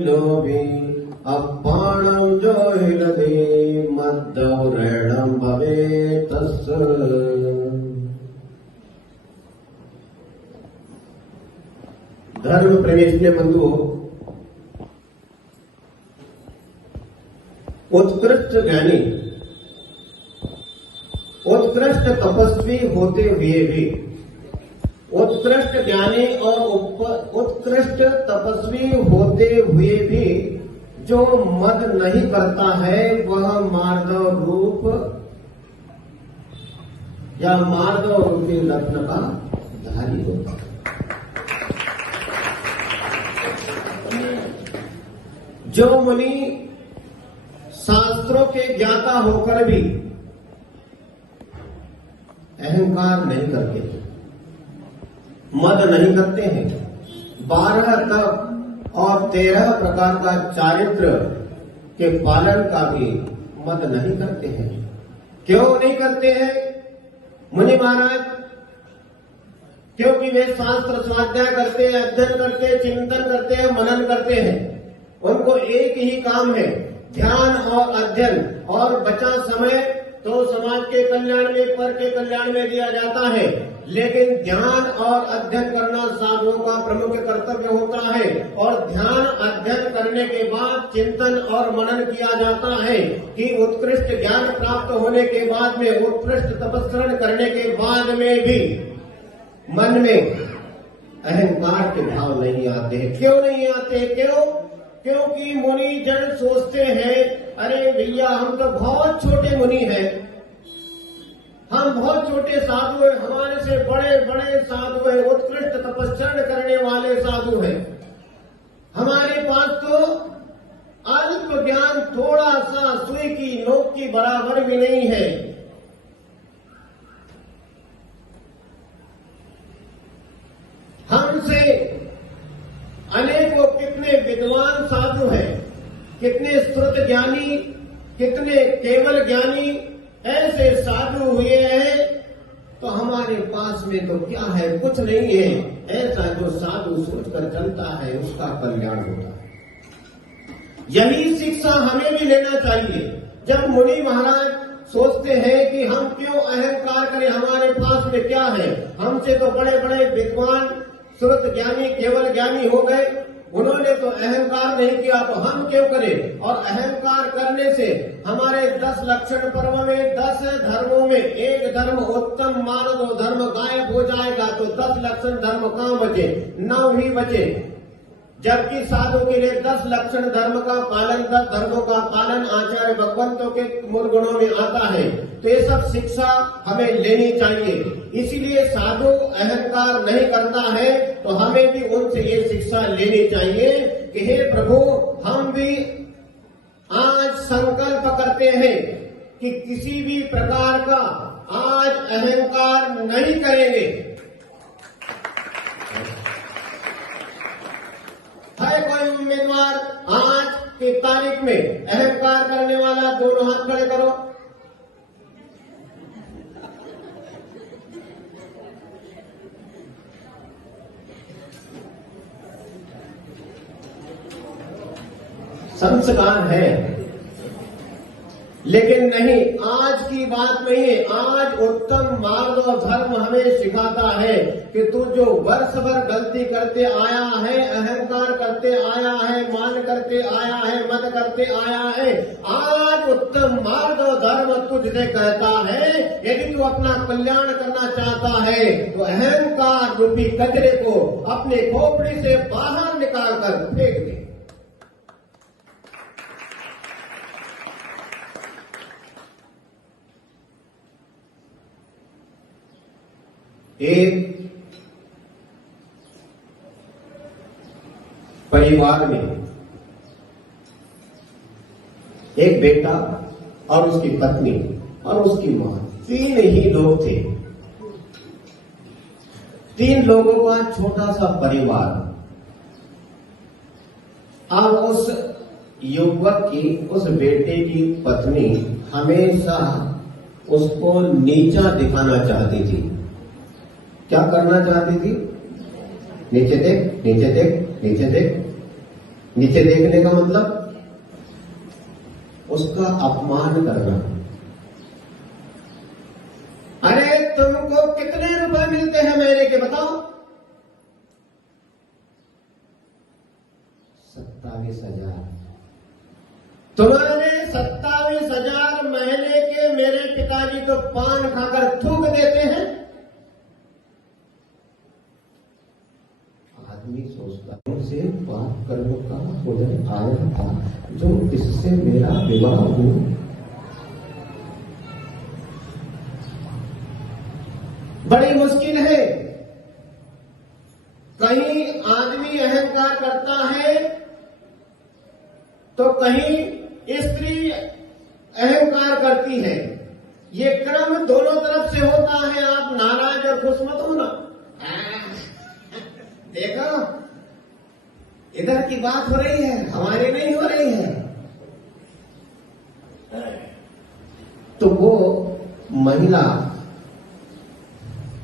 लोभी अपाणं जो हिलदे मद्दौरेणं भवेतस्। धर्म प्रेमी बंधुओं, उत्कृष्ट ज्ञानी, उत्कृष्ट तपस्वी होते हुए भी, उत्कृष्ट ज्ञानी और उत्कृष्ट तपस्वी होते हुए भी जो मद नहीं करता है वह मार्दव रूप या मार्दव रूपी रत्न का धारी होता है। जो मुनि शास्त्रों के ज्ञाता होकर भी अहंकार नहीं करते, मद नहीं करते हैं, 12 तप और 13 प्रकार का चारित्र के पालन का भी मद नहीं करते हैं। क्यों नहीं करते हैं मुनि महाराज? क्योंकि वे शास्त्र स्वाध्याय करते हैं, अध्ययन करते हैं, चिंतन करते हैं, मनन करते हैं। उनको एक ही काम है, ध्यान और अध्ययन, और बचा समय तो समाज के कल्याण में, पर के कल्याण में दिया जाता है। लेकिन ध्यान और अध्ययन करना साधुओं का प्रमुख कर्तव्य होता है, और ध्यान अध्ययन करने के बाद चिंतन और मनन किया जाता है कि उत्कृष्ट ज्ञान प्राप्त होने के बाद में, उत्कृष्ट तपस्या करने के बाद में भी मन में अहंकार के भाव नहीं आते। क्यों नहीं आते? क्योंकि मुनि जन सोचते हैं, अरे भैया हम तो बहुत छोटे मुनि हैं, हम बहुत छोटे साधु हैं, हमारे से बड़े बड़े साधु हैं, उत्कृष्ट तपस्या करने वाले साधु हैं, हमारे पास तो अल्प ज्ञान, थोड़ा सा सुई की नोक की बराबर भी नहीं है। हमसे अनेकों कितने विद्वान साधु हैं, कितने श्रुत ज्ञानी, कितने केवल ज्ञानी ऐसे साधु हुए हैं, तो हमारे पास में तो क्या है? कुछ नहीं है। ऐसा जो साधु सोचकर चलता है उसका कल्याण होता है। यही शिक्षा हमें भी लेना चाहिए। जब मुनि महाराज सोचते हैं कि हम क्यों अहंकार करें, हमारे पास में क्या है, हमसे तो बड़े बड़े विद्वान श्रुत ज्ञानी केवल ज्ञानी हो गए, उन्होंने तो अहंकार नहीं किया, तो हम क्यों करें? और अहंकार करने से हमारे 10 लक्षण पर्व में, 10 धर्मों में एक धर्म उत्तम मान लो धर्म गायब हो जाएगा, तो 10 लक्षण धर्म कहाँ बचे? 9 ही बचे। जबकि साधु के लिए 10 लक्षण धर्म का पालन, 10 धर्मों का पालन आचार्य भगवंतों के मूल गुणों में आता है। तो ये सब शिक्षा हमें लेनी चाहिए। इसीलिए साधु अहंकार नहीं करता है, तो हमें भी उनसे ये शिक्षा लेनी चाहिए कि हे प्रभु, हम भी आज संकल्प करते हैं कि किसी भी प्रकार का आज अहंकार नहीं करेंगे। है कोई उम्मीदवार आज की तारीख में अहंकार करने वाला? दोनों हाथ खड़े करो। संस्कार है, लेकिन नहीं, आज की बात नहीं है। आज उत्तम मार्ग और धर्म हमें सिखाता है कि तू जो वर्ष भर गलती करते आया है, अहंकार करते आया है, मान करते आया है, मत करते आया है, आज उत्तम मार्ग और धर्म तुझसे कहता है, यदि तू अपना कल्याण करना चाहता है तो अहंकार रूपी कचरे को अपने खोपड़ी से बाहर निकालकर फेंक दे। एक परिवार में एक बेटा और उसकी पत्नी और उसकी मां, 3 ही लोग थे। 3 लोगों का छोटा सा परिवार। अब उस युवक की, उस बेटे की पत्नी हमेशा उसको नीचा दिखाना चाहती थी। क्या करना चाहती थी? नीचे देख, नीचे देख, नीचे देख। नीचे देखने का मतलब उसका अपमान करना। अरे तुमको कितने रुपए मिलते हैं महीने के बताओ? 27,000। तुम्हारे 27,000 महीने के मेरे पिताजी तो पान खाकर थूक देते हैं। आदमी सोचता है उनसे बात करने का उधर आया था जो इससे मेरा विवाह हो। बड़ी मुश्किल है। कहीं आदमी अहंकार करता है तो कहीं स्त्री अहंकार करती है। ये क्रम दोनों तरफ से होता है। आप नाराज और खुश मत होना। देखो इधर की बात हो रही है, हमारी नहीं हो रही है। तो वो महिला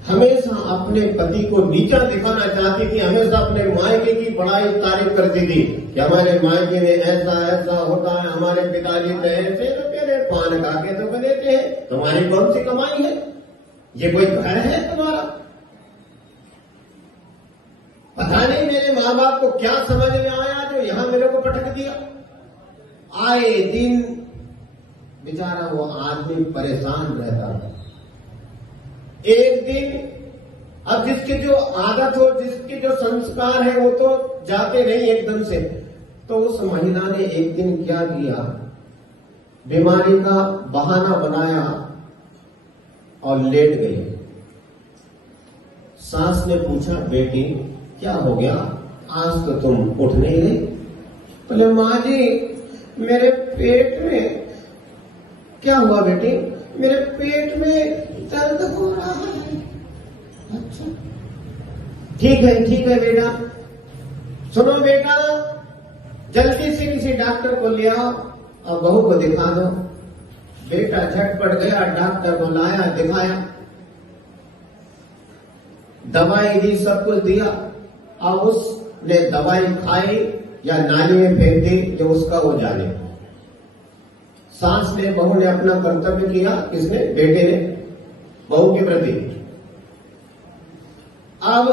हमेशा अपने पति को नीचा दिखाना चाहती थी, हमेशा अपने मायके की बड़ाई तारीफ करती थी कि हमारे मायके में ऐसा ऐसा होता है, हमारे पिताजी तो ऐसे तो तेरे पान खा के तो देते हैं, तुम्हारी कौन सी कमाई है, ये कोई घर है तुम्हारा? पता नहीं मेरे माँ बाप को क्या समझ में आया जो यहां मेरे को पटक दिया। आए दिन बेचारा वो आदमी परेशान रहता था। एक दिन अब जिसकी जो आदत हो, जिसके जो संस्कार है वो तो जाते नहीं एकदम से। तो उस महिला ने एक दिन क्या किया, बीमारी का बहाना बनाया और लेट गई। सास ने पूछा, बेटी क्या हो गया, आज तो तुम उठ नहीं रही? बोले माँ जी मेरे पेट में क्या हुआ बेटी? मेरे पेट में दर्द हो रहा है। अच्छा ठीक है बेटा। सुनो बेटा, जल्दी से किसी डॉक्टर को ले आओ और बहू को दिखा दो। बेटा झटपट गया, डॉक्टर को लाया, दिखाया, दवाई दी, सब कुछ दिया। और उसने दवाई खाई या नाली में फेंक दी, जो उसका वो जाने। सास ने, बहू ने अपना कर्तव्य किया। किसने? बेटे ने बहू के प्रति। अब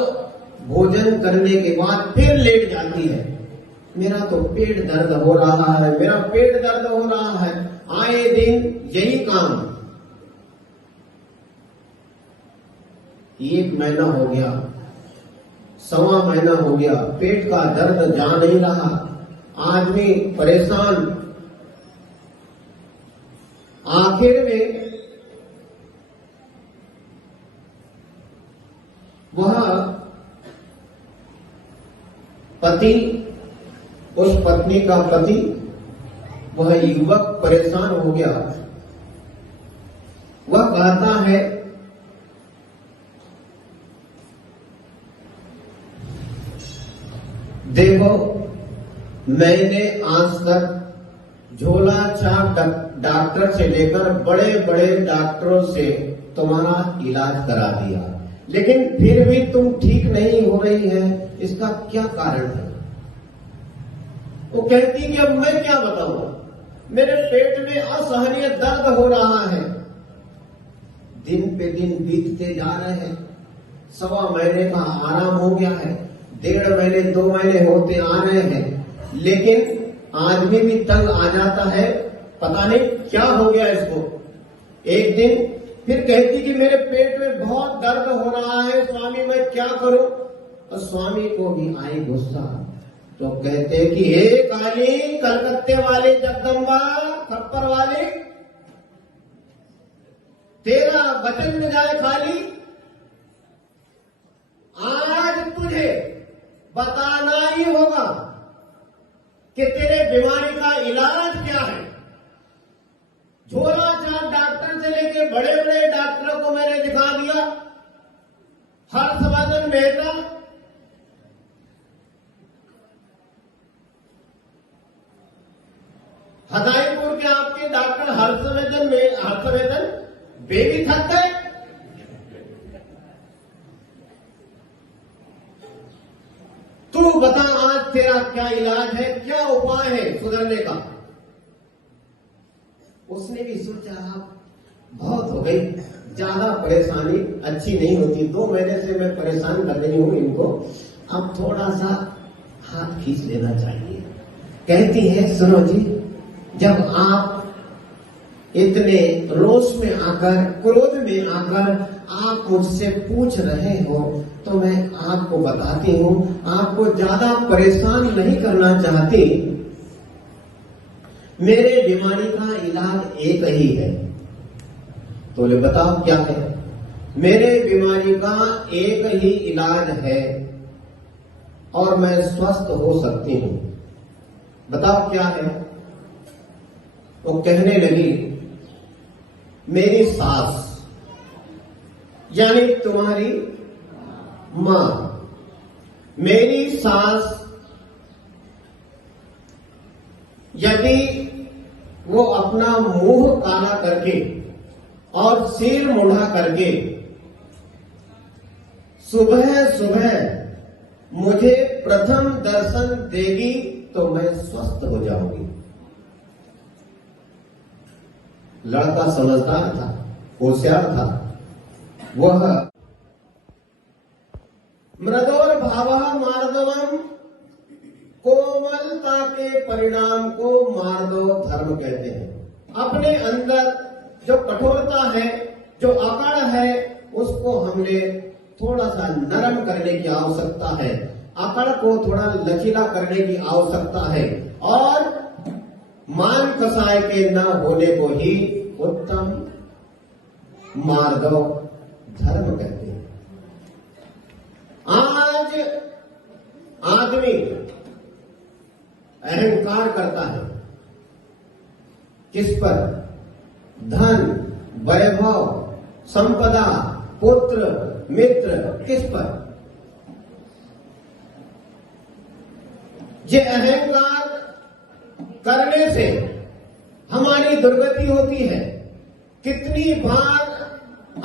भोजन करने के बाद फिर लेट जाती है। मेरा तो पेट दर्द हो रहा है, मेरा पेट दर्द हो रहा है। आए दिन यही काम। 1 महीना हो गया, 1.25 महीना हो गया, पेट का दर्द जा नहीं रहा। आदमी परेशान। आखिर में वह पति, उस पत्नी का पति, वह युवक परेशान हो गया। वह कहता है, देखो मैंने आज तक झोला छाप डॉक्टर से लेकर बड़े बड़े डॉक्टरों से तुम्हारा इलाज करा दिया, लेकिन फिर भी तुम ठीक नहीं हो रही है। इसका क्या कारण है? वो कहती कि अब मैं क्या बताऊं, मेरे पेट में असहनीय दर्द हो रहा है। दिन पे दिन बीतते जा रहे हैं। 1.25 महीने का आराम हो गया है, 1.5 महीने 2 महीने होते आ रहे हैं, लेकिन आदमी भी तंग आ जाता है। पता नहीं क्या हो गया इसको। एक दिन फिर कहती कि मेरे पेट में बहुत दर्द हो रहा है स्वामी, मैं क्या करूं? और स्वामी को भी आई गुस्सा। तो कहते कि हे काली, कलकत्ते वाली जगदम्बा, खप्पर वाली, तेरा वचन में जाए खाली। आज तुझे बताना ही होगा कि तेरे बीमारी का इलाज क्या है। झोला छाप डॉक्टर से लेके बड़े बड़े डॉक्टरों को मैंने दिखा दिया। हर्षवर्धन मेहता, हदाईपुर के आपके डॉक्टर हर्षवर्धन बेबी थक गए। तू बता आज तेरा क्या इलाज है, क्या उपाय है सुधरने का। उसने भी सोचा बहुत हो गई, ज्यादा परेशानी अच्छी नहीं होती, 2 महीने से मैं परेशान कर रही हूं इनको, अब थोड़ा सा हाथ खींच लेना चाहिए। कहती है सुनो जी, जब आप इतने रोष में आकर, क्रोध में आकर आप मुझसे पूछ रहे हो तो मैं आपको बताती हूं, आपको ज्यादा परेशान नहीं करना चाहती। मेरे बीमारी का इलाज एक ही है। तो बोले बताओ क्या है। मेरे बीमारी का एक ही इलाज है और मैं स्वस्थ हो सकती हूं, बताओ क्या है। वो कहने लगी, मेरी सास यानी तुम्हारी मां, मेरी सास यदि वो अपना मुंह काला करके और सिर मुड़ा करके सुबह सुबह मुझे प्रथम दर्शन देगी तो मैं स्वस्थ हो जाऊंगी। लड़का समझदार था, होशियार था। वह मृदोर भावः मार्दवम, कोमलता के परिणाम को मार्दव धर्म कहते हैं। अपने अंदर जो कठोरता है, जो अकड़ है, उसको हमने थोड़ा सा नरम करने की आवश्यकता है, अकड़ को थोड़ा लचीला करने की आवश्यकता है और मान कसाय के न होने को ही उत्तम मार्दव धर्म कहते हैं। आज आदमी अहंकार करता है, किस पर? धन, वैभव, संपदा, पुत्र, मित्र, किस पर? ये अहंकार करने से हमारी दुर्गति होती है। कितनी बार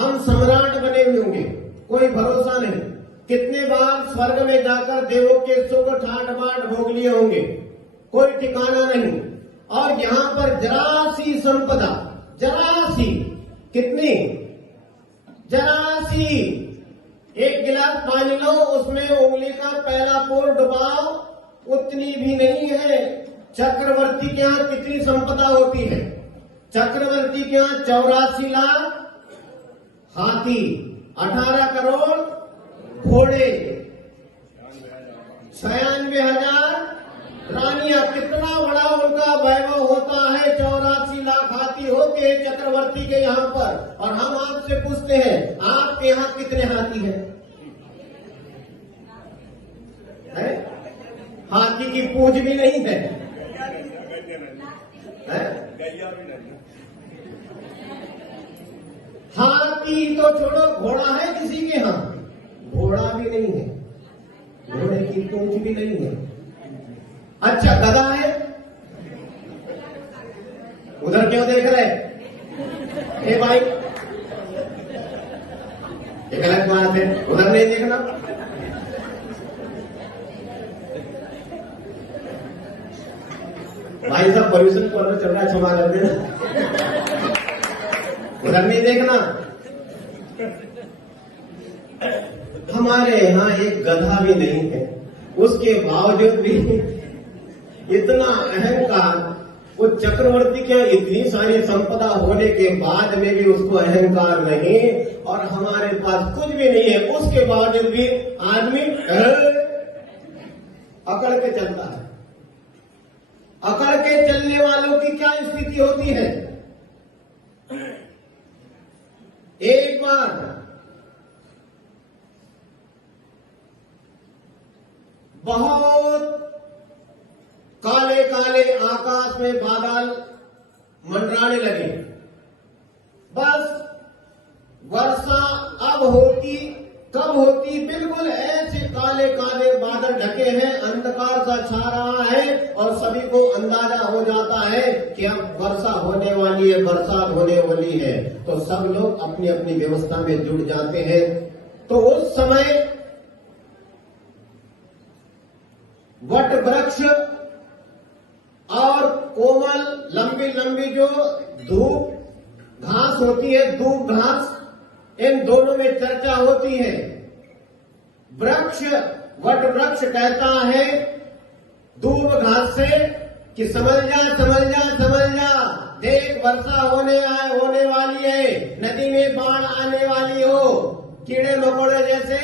हम सम्राट बने हुए होंगे, कोई भरोसा नहीं। कितने बार स्वर्ग में जाकर देवों के सुख ठाट बाट भोग लिए होंगे, कोई ठिकाना नहीं। और यहां पर जरा सी संपदा, जरा सी, कितनी? जरा सी, एक गिलास पानी लो, उसमें उंगली का पहला पोर डुबाओ, उतनी भी नहीं है। चक्रवर्ती के यहां कितनी संपदा होती है? चक्रवर्ती के यहां 84 लाख हाथी, 18 करोड़ घोड़े, 96,000 रानियां। कितना बड़ा उनका वैभव होता है, 84 लाख हाथी होके चक्रवर्ती के यहाँ पर। और हम आपसे पूछते हैं, आपके यहाँ कितने हाथी हैं? है? हाथी की पूंछ भी नहीं है, हाथी तो छोड़ो, घोड़ा है किसी के यहाँ? घोड़ा भी नहीं है, घोड़े की पूंछ भी नहीं है। अच्छा, गधा है? उधर क्यों देख रहे? ए भाई, ये गलत बात है, उधर नहीं देखना। भाई साहब पोल्यूशन पर्व चल रहा है, क्षमा कर देना, उधर नहीं देखना। हमारे यहाँ एक गधा भी नहीं है, उसके बावजूद भी इतना अहंकार। वो चक्रवर्ती के इतनी सारी संपदा होने के बाद में भी उसको अहंकार नहीं, और हमारे पास कुछ भी नहीं है, उसके बावजूद भी आदमी अकड़ के चलता है। अकड़ के चलने वालों की क्या स्थिति होती है? एक बार बहुत काले काले आकाश में बादल मंडराने लगे। बस वर्षा अब होती, कब होती? बिल्कुल ऐसे काले काले बादल ढके हैं, अंधकार सा छा रहा है और सभी को अंदाजा हो जाता है कि अब वर्षा होने वाली है, बरसात होने वाली है। तो सब लोग अपनी अपनी व्यवस्था में जुट जाते हैं। तो उस समय वट वृक्ष और कोमल लंबी लंबी जो धूप घास होती है, दूब घास, इन दोनों में चर्चा होती है। वृक्ष, वट वृक्ष कहता है दूब घास से कि समझ जा समझ जा समझ जा, देख वर्षा होने वाली है, नदी में बाढ़ आने वाली हो, कीड़े मकोड़े जैसे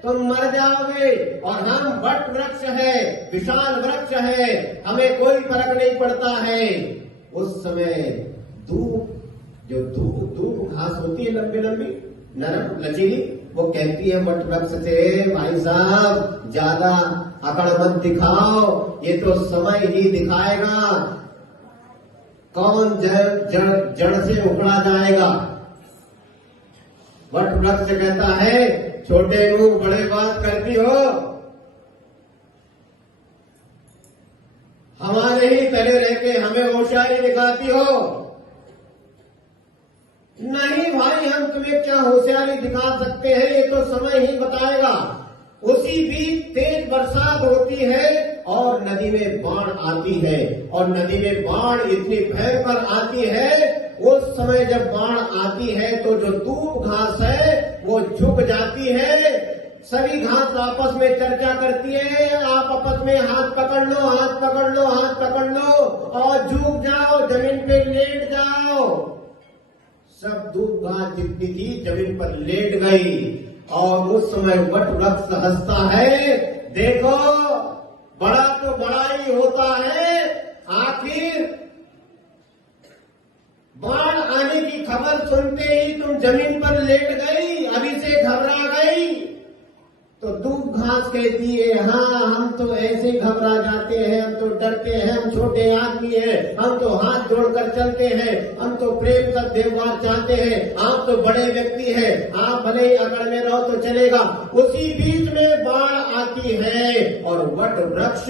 तुम मर जाओगे। और हम वट वृक्ष है, विशाल वृक्ष है, हमें कोई फर्क नहीं पड़ता है। उस समय दूब घास होती है लंबी लंबी नरम लचीली, वो कहती है वट वृक्ष से, भाई साहब ज्यादा अकड़ मत दिखाओ, ये तो समय ही दिखाएगा कौन जड़ से उखड़ा जाएगा। वट वृक्ष कहता है छोटे मुंह बड़े बात करती हो, हमारे ही तले रह के हमें होशियारी दिखाती हो। नहीं भाई, हम तुम्हें क्या होशियारी दिखा सकते हैं, ये तो समय ही बताएगा। उसी बीच तेज बरसात होती है और नदी में बाढ़ आती है, और नदी में बाढ़ इतनी भयंकर आती है, उस समय जब बाढ़ आती है तो जो दूब घास है वो झुक जाती है। सभी घास आपस में चर्चा करती है, आप आपस में हाथ पकड़ लो, हाथ पकड़ लो, हाथ पकड़ लो और झुक जाओ, जमीन पे लेट जाओ। सब दूब घास जितनी थी जमीन पर लेट गई, और उस समय वट वृक्ष हंसता है, देखो बड़ा तो बड़ा ही होता है, आखिर बाढ़ आने की खबर सुनते ही तुम जमीन पर लेट गई, अभी से घबरा गई। तो दूब घास कहती है, हाँ हम तो ऐसे घबरा जाते हैं, हम तो डरते हैं, हम छोटे आदमी हैं, हम तो हाथ जोड़कर चलते हैं, हम तो प्रेम का व्यवहार चाहते हैं, आप तो बड़े व्यक्ति हैं, आप भले ही अकड़ में रहो तो चलेगा। उसी बीच में बाढ़ आती है और वट वृक्ष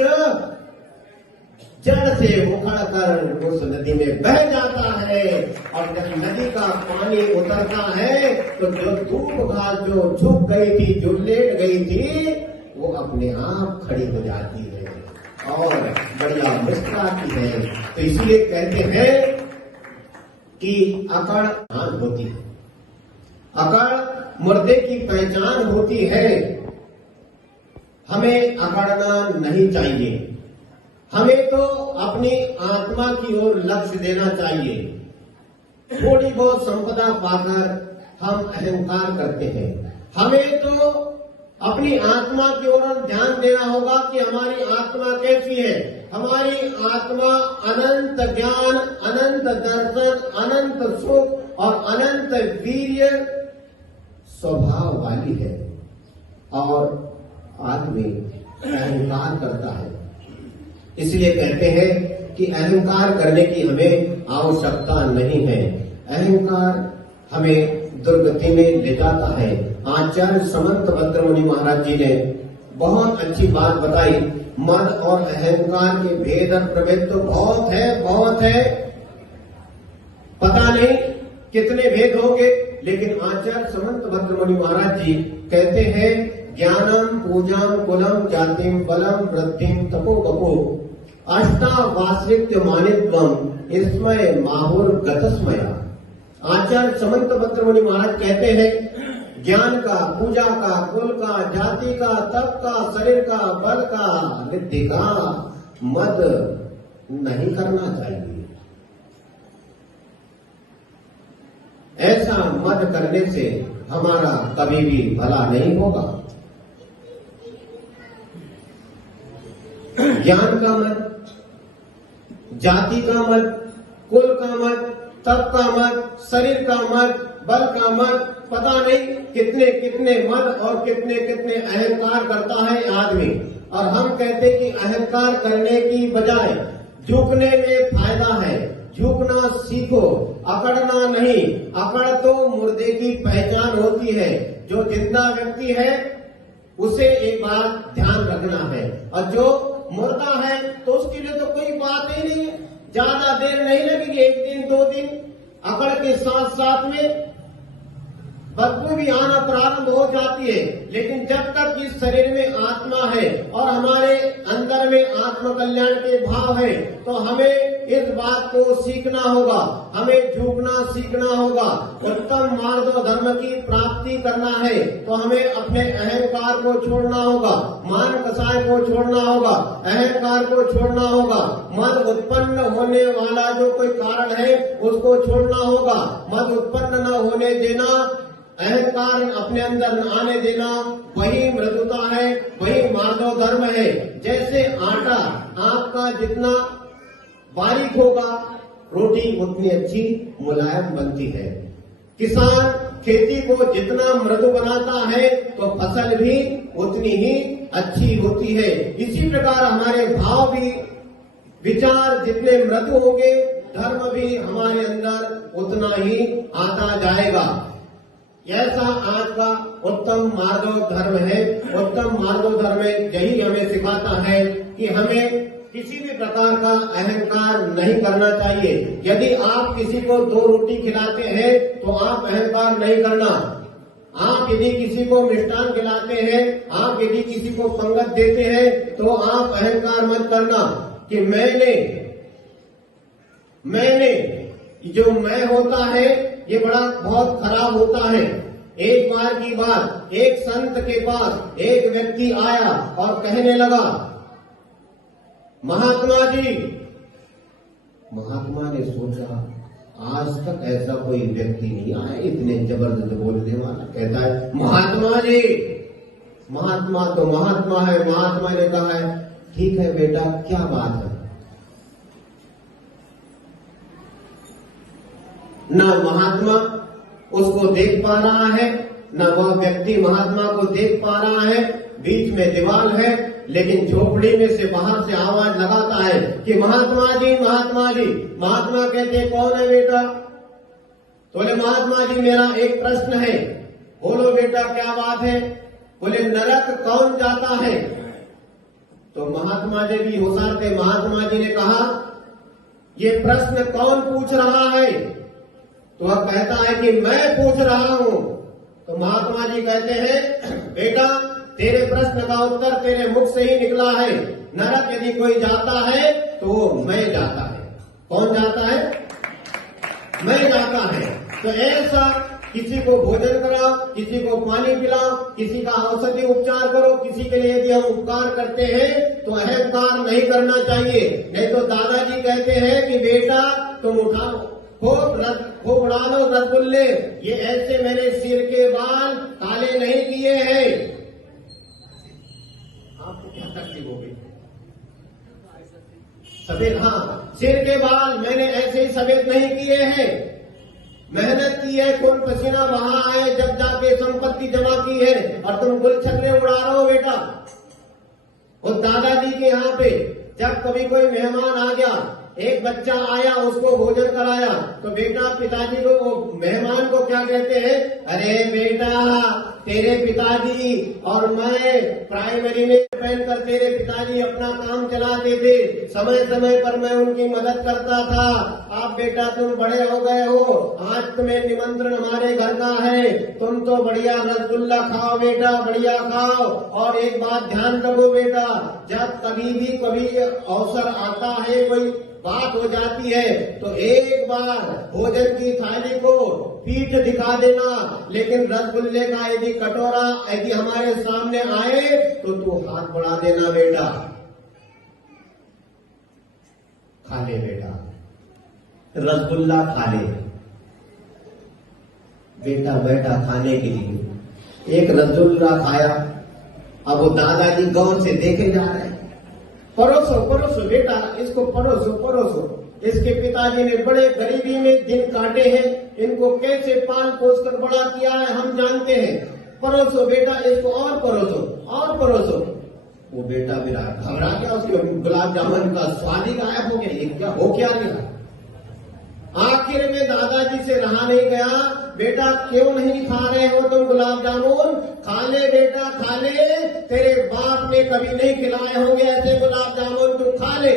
जड़ से उखड़कर उस नदी में बह जाता है, और जब नदी का पानी उतरता है तो जो दूब घास जो झुक गई थी, जो लेट गई थी, वो अपने आप खड़ी हो जाती है और बढ़िया मुस्कुराती है। तो इसलिए कहते हैं कि अकड़ पहचान होती है, अकड़ मुर्दे की पहचान होती है। हमें अकड़ना नहीं चाहिए, हमें तो अपनी आत्मा की ओर लक्ष्य देना चाहिए। थोड़ी बहुत संपदा पाकर हम अहंकार करते हैं, हमें तो अपनी आत्मा की ओर ध्यान देना होगा कि हमारी आत्मा कैसी है। हमारी आत्मा अनंत ज्ञान, अनंत दर्शन, अनंत सुख और अनंत वीर्य स्वभाव वाली है, और आदमी अहंकार करता है। इसलिए कहते हैं कि अहंकार करने की हमें आवश्यकता नहीं है। अहंकार हमें दुर्गति में ले जाता है। आचार्य समंत भद्रमुनि महाराज जी ने बहुत अच्छी बात बताई। मद और अहंकार के भेद और प्रभेद तो बहुत है, पता नहीं कितने भेद होंगे, लेकिन आचार्य समंत भद्रमुनि महाराज जी कहते हैं, ज्ञानम पूजाम कुलम जातिम बलम वृद्धिम तपो गपो अष्टावासित्य मानित्वम इसमय माहुर गतस्मया। आचार्य समंत भद्रमुनि महाराज कहते हैं, ज्ञान का, पूजा का, कुल का, जाति का, तप का, शरीर का, बल का, विद्या का मद नहीं करना चाहिए। ऐसा मद करने से हमारा कभी भी भला नहीं होगा। ज्ञान का मत, जाति का मत, कुल का मत, तप का मत, शरीर का मत, बल का मत, पता नहीं कितने कितने मत और कितने कितने अहंकार करता है आदमी। और हम कहते कि अहंकार करने की बजाय झुकने में फायदा है, झुकना सीखो, अकड़ना नहीं। अकड़ तो मुर्दे की पहचान होती है। जो जिंदा व्यक्ति है उसे एक बात ध्यान रखना है, और जो मुर्दा है तो उसके लिए तो कोई बात ही नहीं है। ज्यादा देर नहीं लगेगी, 1 दिन 2 दिन अकड़ के साथ साथ में बदबू भी आना प्रारंभ हो जाती है। लेकिन जब तक इस शरीर में आत्मा है और हमारे अंदर में आत्म कल्याण के भाव है, तो हमें इस बात को सीखना होगा, हमें झुकना सीखना होगा। उत्तम मार्ग धर्म की प्राप्ति करना है तो हमें अपने अहंकार को छोड़ना होगा, मान कसाय को छोड़ना होगा, अहंकार को छोड़ना होगा। मद उत्पन्न होने वाला जो कोई कारण है उसको छोड़ना होगा, मद उत्पन्न न होने देना, अहंकार अपने अंदर न आने देना, वही मृदुता है, वही मार्ग धर्म है। जैसे आटा आपका जितना बारीक होगा रोटी उतनी अच्छी मुलायम बनती है। किसान खेती को जितना मृदु बनाता है तो फसल भी उतनी ही अच्छी होती है। इसी प्रकार हमारे भाव भी, विचार जितने मृदु होंगे धर्म भी हमारे अंदर उतना ही आता जाएगा। ऐसा आज का उत्तम मार्ग धर्म है। उत्तम मार्ग धर्म यही हमें सिखाता है कि हमें किसी भी प्रकार का अहंकार नहीं करना चाहिए। यदि आप किसी को 2 रोटी खिलाते हैं तो आप अहंकार नहीं करना। आप यदि किसी को मिष्ठान खिलाते हैं, आप यदि किसी को पंगत देते हैं तो आप अहंकार मत करना कि मैंने जो मैं होता है ये बड़ा बहुत खराब होता है। एक बार की बात, एक संत के पास एक व्यक्ति आया और कहने लगा, महात्मा जी। महात्मा ने सोचा आज तक ऐसा कोई व्यक्ति नहीं आया इतने जबरदस्त बोलने वाला। कहता है महात्मा जी। महात्मा तो महात्मा है। महात्मा ने कहा है ठीक है बेटा क्या बात है। न महात्मा उसको देख पा रहा है, न वह व्यक्ति महात्मा को देख पा रहा है। बीच में दीवार है, लेकिन झोपड़ी में से बाहर से आवाज लगाता है कि महात्मा जी, महात्मा जी। महात्मा कहते कौन है बेटा? तो बोले महात्मा जी मेरा एक प्रश्न है। बोलो बेटा क्या बात है? बोले नरक कौन जाता है? तो महात्मा जी भी होशियार थे। महात्मा जी ने कहा ये प्रश्न कौन पूछ रहा है? तो वह कहता है कि मैं पूछ रहा हूं। तो महात्मा जी कहते हैं बेटा तेरे प्रश्न का उत्तर तेरे मुख से ही निकला है। नरक यदि कोई जाता है तो वो मैं जाता है। कौन जाता है? मैं जाता है। तो ऐसा किसी को भोजन कराओ, किसी को पानी पिलाओ, किसी का औषधि उपचार करो, किसी के लिए यदि हम उपकार करते हैं तो अहंकार नहीं करना चाहिए। नहीं तो दादाजी कहते हैं कि बेटा तुम उठाओ खूब उड़ा लो रसगुल्ले, ये ऐसे मैंने सिर के बाल काले नहीं किए हैं। आपको क्या तकलीफ होगी? सफेद, हाँ सिर के बाल मैंने ऐसे ही सफेद नहीं किए हैं। मेहनत की है, खून पसीना बहा है, जब जाके संपत्ति जमा की है और तुम गुलछल्ले उड़ा रहे हो बेटा। और दादाजी के यहाँ पे जब कभी कोई मेहमान आ गया, एक बच्चा आया उसको भोजन कराया, तो बेटा पिताजी को, वो मेहमान को क्या कहते हैं? अरे बेटा तेरे पिताजी और मैं प्राइमरी में पहनकर तेरे पिताजी अपना काम चलाते थे, समय समय पर मैं उनकी मदद करता था। अब बेटा तुम बड़े हो गए हो, आज तुम्हें निमंत्रण हमारे घर का है, तुम तो बढ़िया रसगुल्ला खाओ बेटा, बढ़िया खाओ। और एक बात ध्यान रखो बेटा, जब कभी भी कोई अवसर आता है, कोई बात हो जाती है, तो एक बार भोजन की थाली को पीठ दिखा देना, लेकिन रसगुल्ले का यदि कटोरा यदि हमारे सामने आए तो तू हाथ बढ़ा देना बेटा, खा ले बेटा, रसगुल्ला खा ले बेटा। बैठा खाने के लिए, एक रसगुल्ला खाया। अब वो दादाजी गौर से देखे जा रहे हैं। परोसो परोसो बेटा, इसको परोसो परोसो। इसके पिताजी ने बड़े गरीबी में दिन काटे हैं, इनको कैसे पाल पोस कर बड़ा किया है हम जानते हैं। परोसो बेटा, इसको और परोसो और परोसो। वो बेटा मेरा घबरा गया, उसके गुलाब जामुन का स्वाद ही गायब हो गया। ये क्या हो क्या गया? आखिर में दादाजी से रहा नहीं गया, बेटा क्यों नहीं खा रहे हो तुम गुलाब जामुन? खा ले बेटा खा ले, तेरे बाप ने कभी नहीं खिलाए होंगे ऐसे गुलाब जामुन, तू खा ले।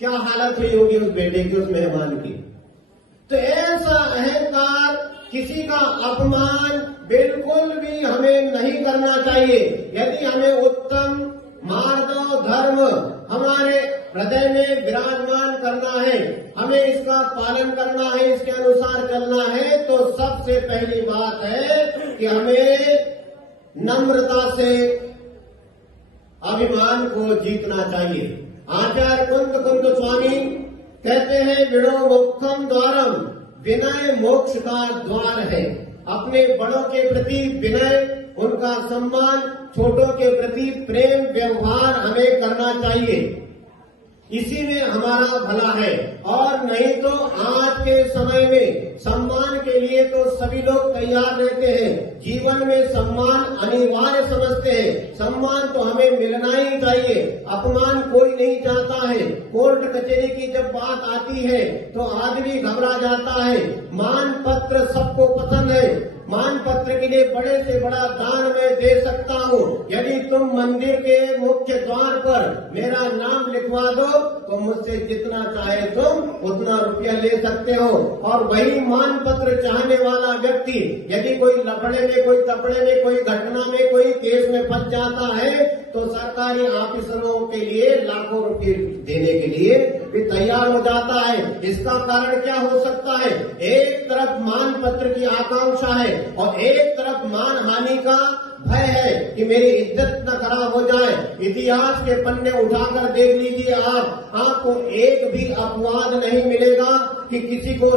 क्या हालत हुई होगी उस बेटे की, उस मेहमान की। तो ऐसा अहंकार, किसी का अपमान बिल्कुल भी हमें नहीं करना चाहिए। यदि हमें उत्तम मार्दव धर्म हमारे हृदय में विराजमान करना है, हमें इसका पालन करना है, इसके अनुसार चलना है, तो सबसे पहली बात है कि हमें नम्रता से अभिमान को जीतना चाहिए। आचार्य कुंद स्वामी कहते हैं, विणो मोक्षम द्वारम, विनय मोक्ष का द्वार है। अपने बड़ों के प्रति विनय, उनका सम्मान, छोटों के प्रति प्रेम व्यवहार हमें करना चाहिए। इसी में हमारा भला है। और नहीं तो आज के समय में सम्मान के लिए तो सभी लोग तैयार रहते हैं, जीवन में सम्मान अनिवार्य समझते हैं। सम्मान तो हमें मिलना ही चाहिए, अपमान कोई नहीं चाहता है। कोर्ट कचहरी की जब बात आती है तो आदमी घबरा जाता है। मान पत्र सबको पसंद है, मान पत्र के लिए बड़े से बड़ा दान मैं दे सकता हूँ। यदि तुम मंदिर के मुख्य द्वार पर मेरा नाम लिखवा दो तो मुझसे जितना चाहे तुम उतना रुपया ले सकते हो। और वही मान पत्र चाहने वाला व्यक्ति यदि कोई लफड़े में, कोई तपड़े में, कोई घटना में, कोई केस में फंस जाता है तो सरकारी ऑफिसरों के लिए लाखों रुपए देने के लिए भी तैयार हो जाता है। इसका कारण क्या हो सकता है? एक तरफ मान पत्र की आकांक्षा है और एक तरफ मान हानि का भय है कि मेरी इज्जत न खराब हो जाए। इतिहास के पन्ने उठाकर देख लीजिए आपको एक भी अपवाद नहीं मिलेगा कि किसी को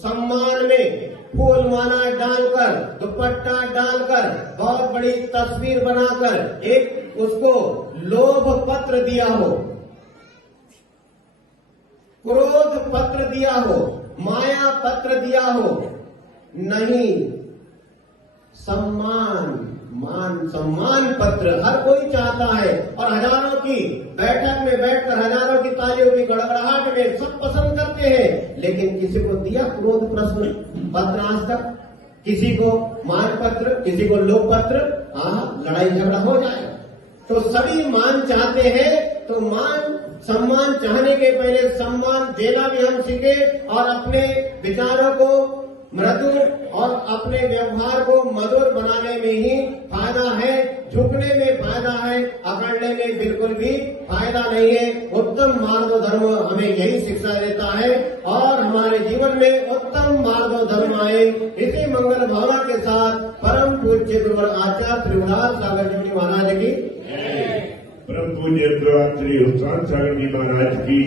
सम्मान में फूल माला डालकर, दुपट्टा डालकर, बहुत बड़ी तस्वीर बनाकर एक उसको लोभ पत्र दिया हो, क्रोध पत्र दिया हो, माया पत्र दिया हो। नहीं, सम्मान पत्र हर कोई चाहता है। और हजारों की बैठक में बैठकर हजारों की तालियों की गड़गड़ाहट में सब पसंद करते हैं, लेकिन किसी को दिया क्रोध प्रश्न पत्र आज तक, किसी को मान पत्र, किसी को लोक पत्र, लड़ाई झगड़ा हो जाए। तो सभी मान चाहते हैं, तो सम्मान चाहने के पहले सम्मान देना भी हम सीखे और अपने विचारों को मृदु और अपने व्यवहार को मधुर बनाने में ही फायदा है। झुकने में फायदा है, अकड़ने में बिल्कुल भी फायदा नहीं है। उत्तम मार्ग धर्म हमें यही शिक्षा देता है और हमारे जीवन में उत्तम मार्ग धर्म आए। इसी मंगल भावना के साथ परम पूज्य गुरु आचार्य त्रिभुवन सागर जी महाराज की, परम पूज्य श्री सागर जी महाराज की।